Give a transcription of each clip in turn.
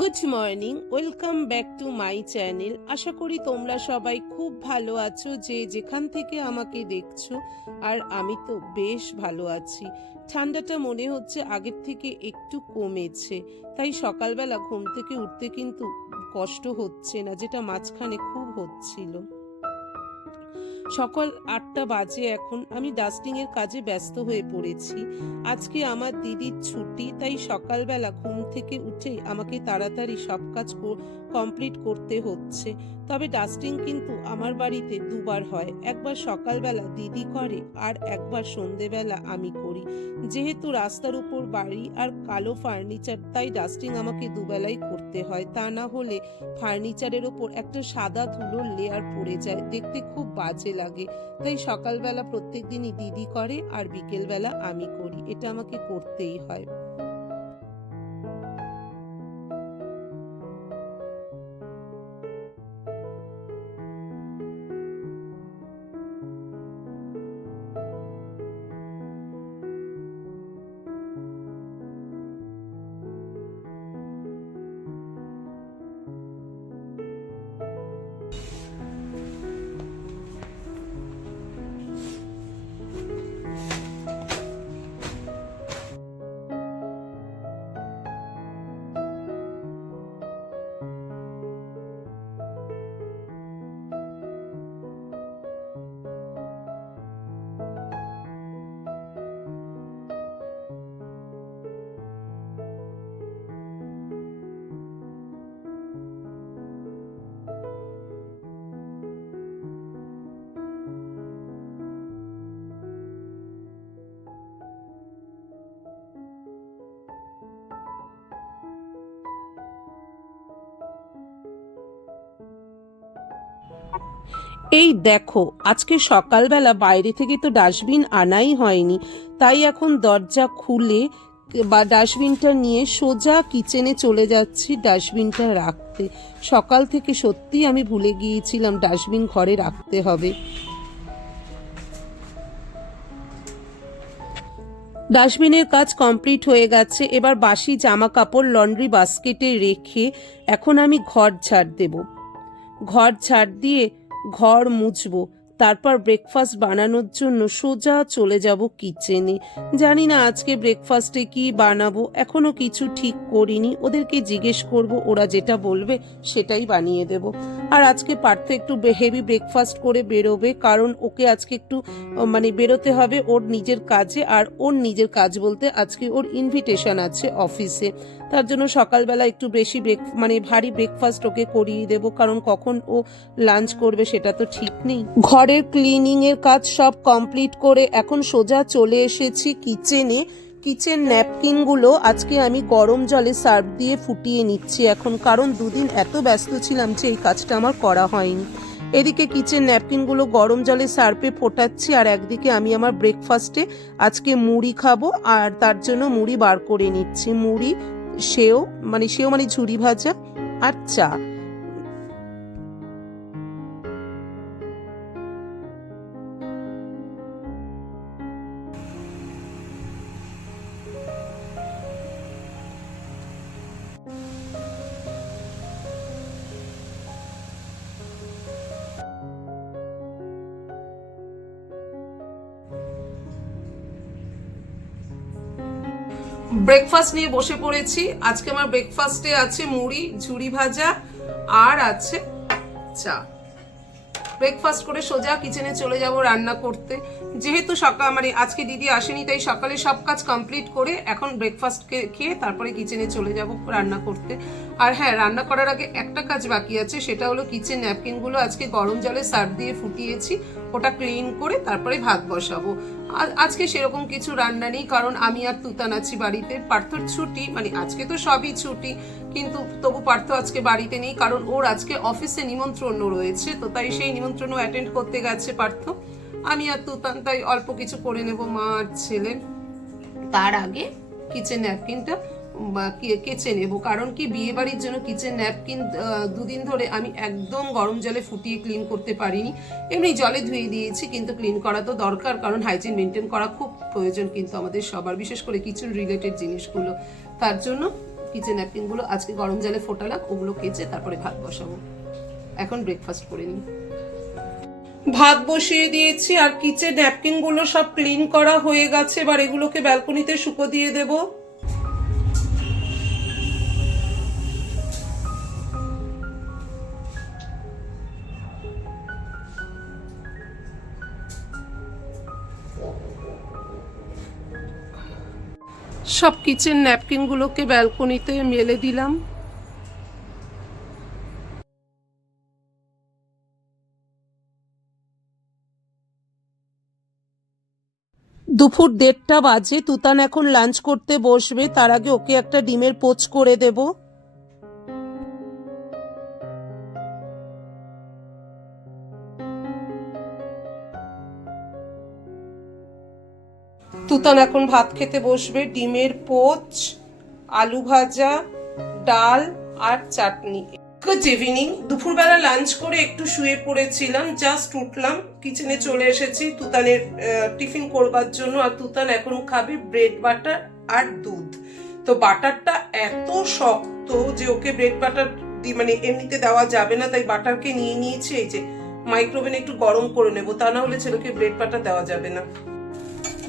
Good morning, welcome back to my channel. আশা করি তোমরা সবাই খুব ভালো আছো, যে যেখান থেকে আমাকে দেখছো। আর আমি তো বেশ ভালো আছি। ঠান্ডাটা মনে হচ্ছে আগের থেকে একটু কমেছে, তাই সকালবেলা ঘুম থেকে উঠতে কিন্তু কষ্ট হচ্ছে না, যেটা মাঝখানে খুব হচ্ছিল। সকাল 8টা বাজে এখন। আমি ডাস্টিং এর কাজে ব্যস্ত হয়ে পড়েছি। আজকে আমার দিদির ছুটি, তাই সকালবেলা ঘুম থেকে উঠেই আমাকে তাড়াতাড়ি সব কাজ কমপ্লিট করতে হচ্ছে। তবে ডাস্টিং কিন্তু আমার বাড়িতে দুবার হয়, একবার সকালবেলা দিদি করে আর একবার সন্ধেবেলা আমি করি। যেহেতু রাস্তার উপর বাড়ি আর কালো ফার্নিচার, তাই ডাস্টিং আমাকে দুবেলাই করতে হয়। তা না হলে ফার্নিচারের ওপর একটা সাদা ধুলোর লেয়ার পড়ে যায়, দেখতে খুব বাজে লাগে। তাই সকালবেলা প্রত্যেক দিনই দিদি করে আর বিকেলবেলা আমি করি, এটা আমাকে করতেই হয়। এই দেখো, আজকে সকালবেলা বাইরে থেকে তো ডাস্টবিন আনাই হয়নি, তাই এখন দরজা খুলে বা ডাস্টবিনটা নিয়ে সোজা কিচেনে চলে যাচ্ছি ডাস্টবিনটা রাখতে। সকাল থেকে সত্যি আমি ভুলে গিয়েছিলাম ডাস্টবিন ঘরে রাখতে হবে। ডাস্টবিনের কাজ কমপ্লিট হয়ে গেছে। এবার বাসি জামা কাপড় লন্ড্রি বাস্কেটে রেখে এখন আমি ঘর ঝাড় দেব। ঘর ঝাড় দিয়ে ঘর মুছবো, তারপর ব্রেকফাস্ট বানানোর জন্য সোজা চলে যাব কিচেনে। জানি না আজকে ব্রেকফাস্টে কি বানাবো, এখনো কিছু ঠিক করিনি। ওদেরকে জিজ্ঞেস করব, ওরা যেটা বলবে সেটাই বানিয়ে দেব। আর আজকে পার্থ একটু হেভি ব্রেকফাস্ট করে বেরোবে, কারণ ওকে আজকে একটু বেরোতে হবে ওর নিজের কাজে। আর ওর নিজের কাজ বলতে আজকে ওর ইনভিটেশন আছে অফিসে, তার জন্য সকালবেলা একটু বেশি ভারী ব্রেকফাস্ট ওকে করিয়ে দেবো, কারণ কখন ও লাঞ্চ করবে সেটা তো ঠিক নেই। ঘরের ক্লিনিং এর কাজ সব কমপ্লিট করে এখন সোজা চলে এসেছি কিচেনে। কিচেন ন্যাপকিনগুলো আজকে আমি গরম জলে সার্ফ দিয়ে ফুটিয়ে নিচ্ছি এখন, কারণ দুদিন এত ব্যস্ত ছিলাম যে এই কাজটা আমার করা হয়নি। এদিকে কিচেন ন্যাপকিনগুলো গরম জলে সার্ফে ফোটাচ্ছি, আর একদিকে আমি আমার ব্রেকফাস্টে আজকে মুড়ি খাবো, আর তার জন্য মুড়ি বার করে নিচ্ছি। মুড়ি, সেও মানে ঝুরি ভাজা আর চা। ব্রেকফাস্ট নিয়ে বসে পড়েছি। আজকে আমার ব্রেকফাস্টে আছে মুড়ি, ঝুরি ভাজা আর আছে চা। ব্রেকফাস্ট করে সোজা কিচেনে চলে যাব রান্না করতে। যেহেতু সকাল আজকে দিদি আসেনি, তাই সকালে সব কাজ কমপ্লিট করে এখন ব্রেকফাস্ট খেয়ে তারপরে কিচেনে চলে যাব রান্না করতে। আর হ্যাঁ, রান্না করার আগে একটা কাজ বাকি আছে, সেটা হলো কিচেন ন্যাপকিনগুলো আজকে গরম জলে সার্ফ দিয়ে ফুটিয়েছি, ওটা ক্লিন করে তারপরে ভাত বসাবো। আজকে সেরকম কিছু রান্না নেই, কারণ আমি আর তুতান আছি বাড়িতে। পার্থর ছুটি, আজকে তো সবই ছুটি, কিন্তু তবু পার্থ আজকে বাড়িতে নেই, কারণ ওর আজকে অফিসে নিমন্ত্রণ রয়েছে, তো তাই সেই নিমন্ত্রণ অ্যাটেন্ড করতে গেছে পার্থ। আমি আর তুতান তাই অল্প কিছু করে নেব, মা আর ছেলে। তার আগে কিচেন ন্যাপকিনটা কেচে নেব, কারণ কি বিয়ে বাড়ির জন্য কিচেন ন্যাপকিন দুদিন ধরে আমি একদম গরম জলে ফুটিয়ে ক্লিন করতে পারিনি। এমনি জলে ধুয়ে দিয়েছি, কিন্তু ক্লিন করা তো দরকার, কারণ হাইজিন মেনটেন করা খুব প্রয়োজন কিন্তু আমাদের সবার, বিশেষ করে কিচেন রিলেটেড জিনিসগুলো। তার জন্য কিচেন ন্যাপকিনগুলো আজকে গরম জলে ফোটালাম, ওগুলো কেচে তারপরে ভাত বসাবো। এখন ব্রেকফাস্ট করে নিই। ভাত বসিয়ে দিয়েছি আর কিচেন ন্যাপকিনগুলো সব ক্লিন করা হয়ে গেছে। এবার এগুলোকে ব্যালকনিতে শুকো দিয়ে দেবো। সব কিচেন ন্যাপকিনগুলোকে ব্যালকনিতে মেলে দিলাম। দুপুর 1:30 বাজে। তুতান এখন লাঞ্চ করতে বসবে, তার আগে ওকে একটা ডিমের পোচ করে দেব। তুতান এখন ভাত খেতে বসবে। ডিমের পোচ, আলু ভাজা, ডাল আর চাটনি। Good evening. দুপুরবেলা লাঞ্চ করে একটু শুয়ে পড়েছিলাম, জাস্ট উঠলাম, কিচেনে চলে এসেছি তুতানের টিফিন করবার জন্য। আর তুতান এখন খাবে ব্রেড বাটার আর দুধ। তো বাটারটা এত শক্ত যে ওকে ব্রেড বাটার মানে এমনিতে দেওয়া যাবে না, তাই বাটারকে নিয়ে নিয়েছি। এই যে মাইক্রোওভেনে একটু গরম করে নেবো, তা না হলে ছেলেকে ব্রেড বাটার দেওয়া যাবে না।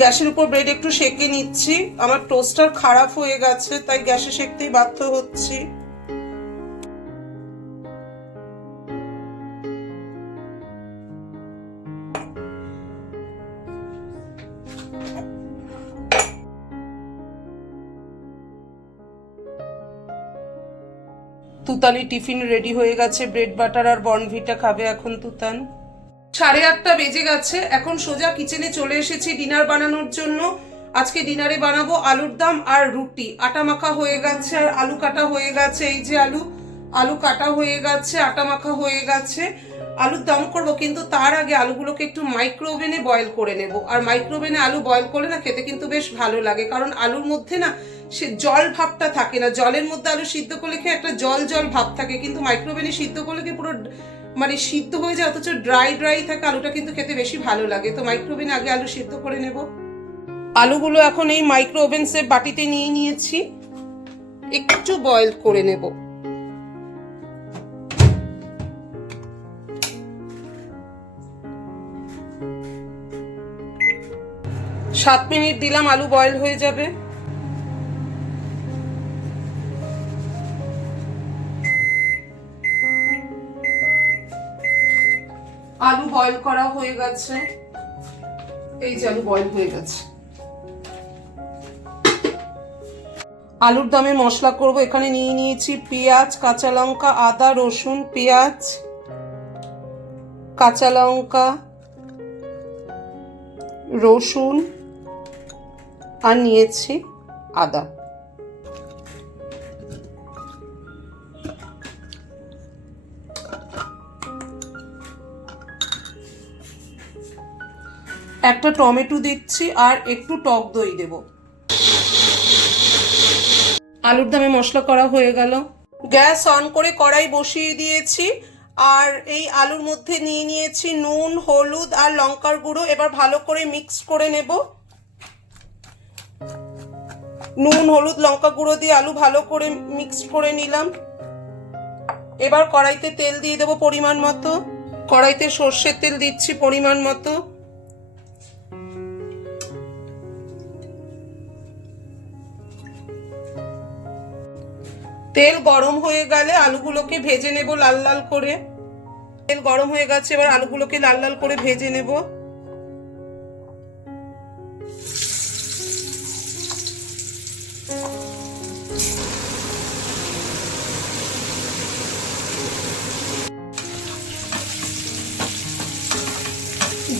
গ্যাসের উপর ব্রেড একটু সেঁকে নিচ্ছি। আমার টোস্টার খারাপ হয়ে গেছে, তাই গ্যাসে সেঁকতেই বাধ্য হচ্ছি। তুতানি টিফিন রেডি হয়ে গেছে, ব্রেড বাটার আর বর্নভিটা খাবে এখন তুতান। 8:30 বেজে গেছে। এখন সোজা কিচেনে চলে এসেছি ডিনার বানানোর জন্য। আজকে ডিনারে বানাবো আলুর দম আর রুটি। আটা মাখা হয়ে গেছে আর আলু কাটা হয়ে গেছে। এই যে আলু কাটা হয়ে গেছে, আটা মাখা হয়ে গেছে। আলুর দম করব, কিন্তু তার আগে আলুগুলোকে একটু মাইক্রোওভেনে বয়েল করে নেব। আর মাইক্রোওভেনে আলু বয়েল করলে না খেতে কিন্তু বেশ ভালো লাগে, কারণ আলুর মধ্যে না সে জল ভাবটা থাকে না। জলের মধ্যে আলু সিদ্ধ করলে খেয়ে একটা জল জল ভাব থাকে, কিন্তু মাইক্রোওভেনে সিদ্ধ করলে কি পুরো মানে সিদ্ধ হয়ে যায়, অথচ ড্রাই ড্রাই থাকে আলুটা, কিন্তু খেতে বেশি ভালো লাগে। তো মাইক্রোওভেনে আগে আলু সিদ্ধ করে নেব। আলুগুলো এখন এই মাইক্রোওভেন সেট বাটিতে নিয়ে নিয়েছি, একটু বয়েল করে নেব। সাত মিনিট দিলাম, আলু বয়েল হয়ে যাবে। আলু বয়েল করা হয়ে গেছে। এই যে আলু বয়েল হয়ে গেছে। আলুর দমে মশলা করব। এখানে নিয়ে নিয়েছি পেঁয়াজ, কাঁচা লঙ্কা, আদা, রসুন, পেঁয়াজ, কাঁচা লঙ্কা, রসুন আর নিয়েছি আদা। একটা টমেটো দিচ্ছি আর একটু টক দই দেব। আলুর দমে মশলা করা হয়ে গেল। গ্যাস অন করে কড়াই বসিয়ে দিয়েছি আর এই আলুর মধ্যে নিয়ে নিয়েছি নুন, হলুদ আর লঙ্কার গুঁড়ো। এবার ভালো করে মিক্স করে নেব। নুন, হলুদ, লঙ্কা গুঁড়ো দিয়ে আলু ভালো করে মিক্স করে নিলাম। এবার কড়াইতে তেল দিয়ে দেবো পরিমাণ মতো। কড়াইতে সর্ষের তেল দিচ্ছি পরিমাণ মতো। তেল গরম হয়ে গেলে আলুগুলোকে ভেজে নেব লাল লাল করে। তেল গরম হয়ে গেছে, এবার আলুগুলোকে লাল লাল করে ভেজে নেব।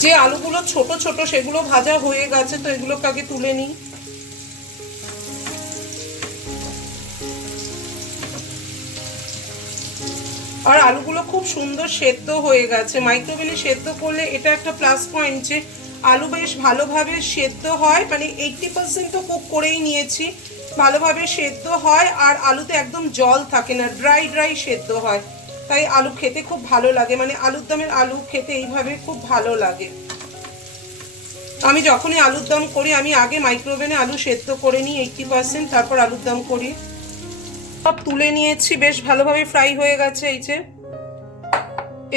যে আলুগুলো ছোট ছোট সেগুলো ভাজা হয়ে গেছে, তো এগুলোকে আগে তুলে নিই। আর আলুগুলো খুব সুন্দর সেদ্ধ হয়ে গেছে। মাইক্রোওভেনে সেদ্ধ করলে এটা একটা প্লাস পয়েন্ট যে আলু বেশ ভালোভাবে সেদ্ধ হয়, মানে 80% তো কুক করেই নিয়েছি, ভালোভাবে সেদ্ধ হয় আর আলুতে একদম জল থাকে না, ড্রাই ড্রাই সেদ্ধ হয়, তাই আলু খেতে খুব ভালো লাগে। মানে আলুর দমের আলু খেতে এইভাবে খুব ভালো লাগে। আমি যখনই আলুর দম করি আমি আগে মাইক্রোওভেনে আলু সেদ্ধ করে নিই 80%, তারপর আলুর দম করি। সব তুলে নিয়েছি, বেশ ভালোভাবে ফ্রাই হয়ে গেছে এই যে।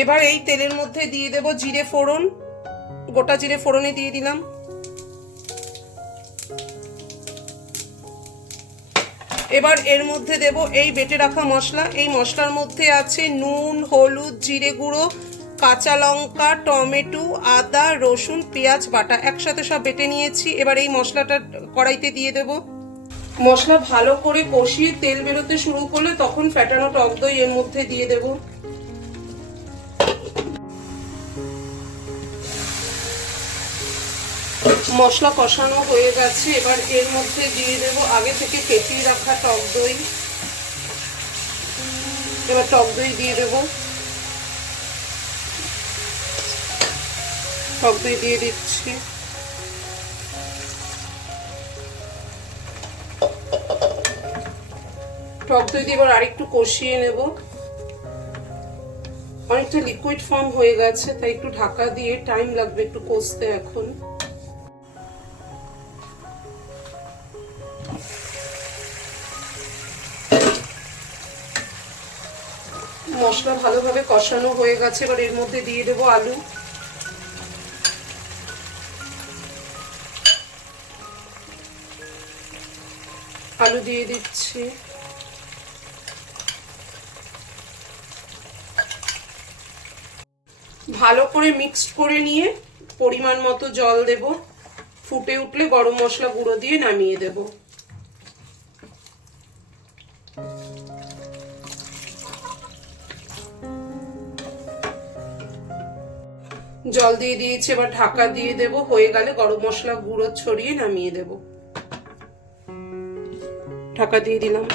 এবার এই তেলের মধ্যে দিয়ে দেব জিরে ফোড়ন, গোটা জিরে ফোড়নে দিয়ে দিলাম। এবার এর মধ্যে দেব এই বেটে রাখা মশলা। এই মশলার মধ্যে আছে নুন, হলুদ, জিরে গুঁড়ো, কাঁচা লঙ্কা, টমেটো, আদা, রসুন, পেঁয়াজ বাটা একসাথে সব বেটে নিয়েছি। এবার এই মশলাটা কড়াইতে দিয়ে দেব। মশলা ভালো করে কষিয়ে তেল বেরোতে শুরু করলে তখন ফ্যাটানো টক দই এর মধ্যে দিয়ে দেব। মশলা কষানো হয়ে গেছে, এবার এর মধ্যে দিয়ে দেব আগে থেকে ফেটিয়ে রাখা টক দই। এবার টক দই দিয়ে দেব, টক দই দিয়ে দিচ্ছি। টক দই দিয়ে এবার আরেকটু কষিয়ে নেব। অনেকটা লিকুইড ফর্ম হয়ে গেছে, তাই একটু ঢাকা দিয়ে টাইম লাগবে একটু কষতে। এখন মশলা ভালোভাবে কষানো হয়ে গেছে, এবার এর মধ্যে দিয়ে দেবো আলু। আলু দিয়ে দিচ্ছি। ভালো করে মিক্সড করে নিয়ে পরিমাণ মতো জল দেব। ফুটে উঠলে গরম মশলা গুঁড়ো দিয়ে নামিয়ে দেব। জল দিয়ে দিয়েছি, এবার ঢাকা দিয়ে দেব। হয়ে গেলে গরম মশলা গুঁড়ো ছড়িয়ে নামিয়ে দেব। ঢাকা দিয়ে দিলাম।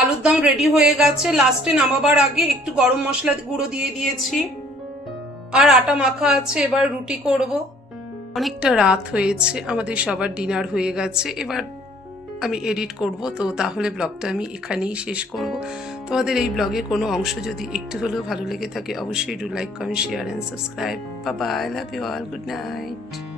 আলুর দম রেডি হয়ে গেছে। লাস্টে নামাবার আগে একটু গরম মশলা গুঁড়ো দিয়ে দিয়েছি। আর আটা মাখা আছে, এবার রুটি করব। অনেকটা রাত হয়েছে, আমাদের সবার ডিনার হয়ে গেছে। এবার আমি এডিট করব, তো তাহলে ব্লগটা আমি এখানেই শেষ করব। তোমাদের এই ব্লগে কোনো অংশ যদি একটু হলেও ভালো লেগে থাকে অবশ্যই do like, comment, share and subscribe. Bye bye, love you all, good night.